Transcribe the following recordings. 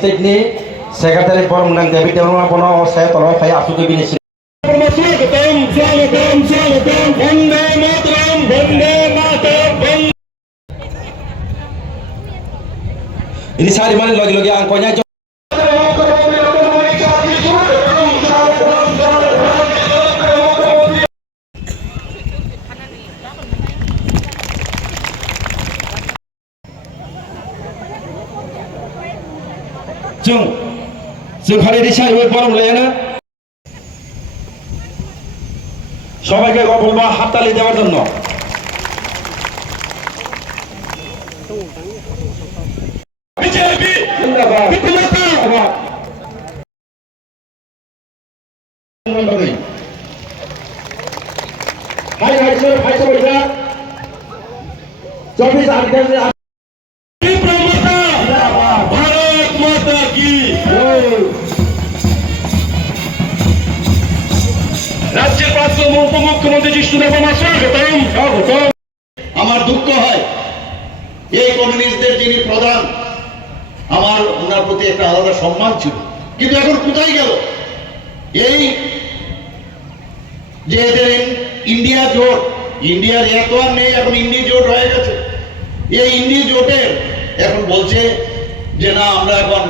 State-ni Sekretari Forum dan David Dewan Pono saya tolong saya asuki bini sini. Ini saya dimana lagi-lagi angkonya. जों हारिनि साहिबो बरम लायाना সবাইকে বলবো হাততালি দেওয়ার জন্য। বিজেপি জিন্দাবাদ জিন্দাবাদ। High hi sir hi sir 24 article রাজ্যের প্রাক্তন উপমুখ্যমন্ত্রী জিষ্ণুদেব স্বাগতম। আমার দুঃখ হয় এই কমিউনিস্টদের যিনি প্রধান, আমার ওনার প্রতি একটা আলাদা সম্মান ছিল, কিন্তু এখন কোথায় গেল? এই যে এদের ইন্ডিয়া জোট, ইন্ডিয়ার এত আর নেই, এখন ইন্ডিয়া জোট হয়ে গেছে। এই ইন্ডিয়া জোটের এখন বলছে যে না আমরা এখন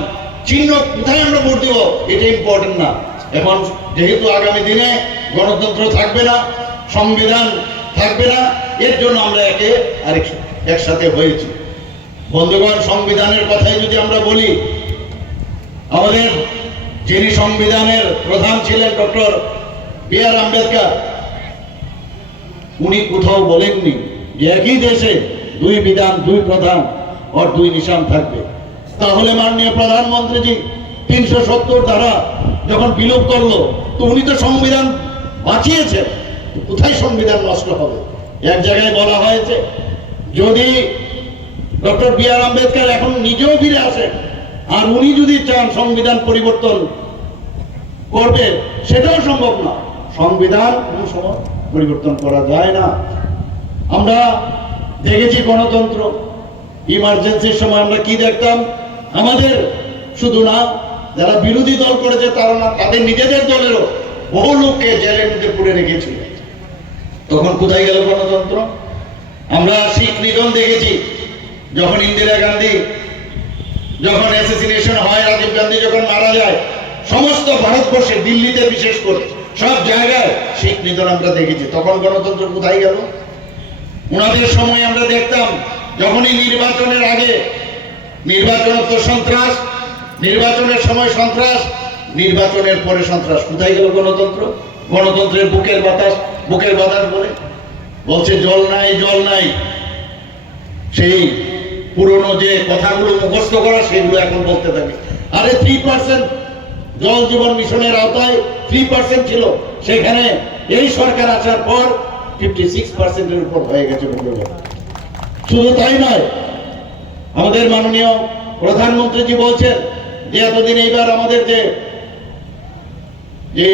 চিহ্ন কোথায় আমরা ভোট দেব এটা ইম্পর্টেন্ট না, এখন যেহেতু আগামী দিনে গণতন্ত্র থাকবে না, সংবিধান থাকবে না, এর জন্য আমরা একসাথে হয়েছি। বন্ধুগণ, সংবিধানের কথাই যদি আমরা বলি, আমাদের যিনি সংবিধানের প্রধান ছিলেন ডক্টর বি.আর. আম্বেদকর, উনি কোথাও বলেননি যে একই দেশে দুই বিধান, দুই প্রধান আর দুই নিশান থাকবে। তাহলে মাননীয় প্রধানমন্ত্রীজি 370 ধারা যখন বিলোপ করলো, তো উনি তো সংবিধান বাঁচিয়েছেন, কোথায় সংবিধান নষ্ট হবে? এক জায়গায় বলা হয়েছে যদি ডক্টর বি.আর. আম্বেদকর এখন নিজেও ফিরে আসেন আর উনি যদি চান সংবিধান পরিবর্তন করবে, সেটাও সম্ভব না। সংবিধান কোন সময় পরিবর্তন করা যায় না। আমরা দেখেছি গণতন্ত্র ইমার্জেন্সির সময় আমরা কি দেখতাম, আমাদের শুধু না যারা বিরোধী দল করেছে তারা না, তাদের নিজেদের দলেরও বহু লোককে জেলের মধ্যে পুরে রেখেছিল। তখন কোথায় গেল গণতন্ত্র? আমরা শিখ নিধন দেখেছি, যখন ইন্দিরা গান্ধী যখন অ্যাসাসিনেশন হয়, রাজীব গান্ধী যখন মারা যায়, সমস্ত ভারতবর্ষে দিল্লিতে বিশেষ করে সব জায়গায় শিখ নিধন আমরা দেখেছি। তখন গণতন্ত্র কোথায় গেল? ওনাদের সময় আমরা দেখতাম যখনই নির্বাচনের আগে নির্বাচন তো সন্ত্রাস, নির্বাচনের সময় সন্ত্রাস, নির্বাচনের পরে সন্ত্রাস। কোথায় গেল গণতন্ত্র? গণতন্ত্রের বুকের বাতাস বলে বলছে জল নাই জল নাই। সেই পুরনো যে কথাগুলো মুখস্থ করা সেগুলো এখন বলতে থাকে। আরে 3% জল জীবন মিশনের আওতায় 3% ছিল, সেখানে এই সরকার আসার পর 56%-এর উপর হয়ে গেছে। শুধু তাই নয়, আমাদের মাননীয় প্রধানমন্ত্রীজি বলছেন যে এতদিন এইবার আমাদের যে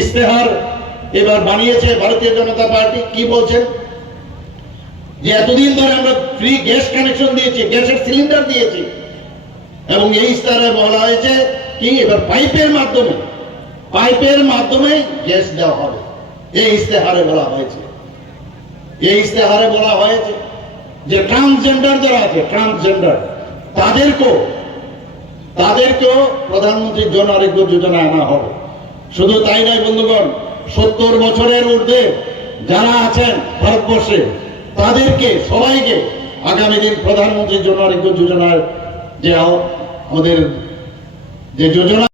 ইস্তেহার এবার বানিয়েছে ভারতীয় জনতা পার্টি, কি বলছেন যে এতদিন ধরে আমরা ফ্রি গ্যাস কানেকশন দিয়েছি, গ্যাসের সিলিন্ডার দিয়েছি, এবং এই ইস্তেহারে বলা হয়েছে কি এবার পাইপের মাধ্যমে গ্যাস দেওয়া হবে। এই ইস্তেহারে বলা হয়েছে, যে ট্রান্সজেন্ডার যারা আছে, ট্রান্সজেন্ডার তাদেরকেও প্রধানমন্ত্রীর জন আরোগ্য যোজনা আনা হবে। শুধু তাই নয় বন্ধুগণ, 70 বছরের ঊর্ধ্বে যারা আছেন ভারতবর্ষে তাদেরকে সবাইকে আগামী দিন প্রধানমন্ত্রীর জন আরোগ্য যোজনার যে আমাদের যে যোজনা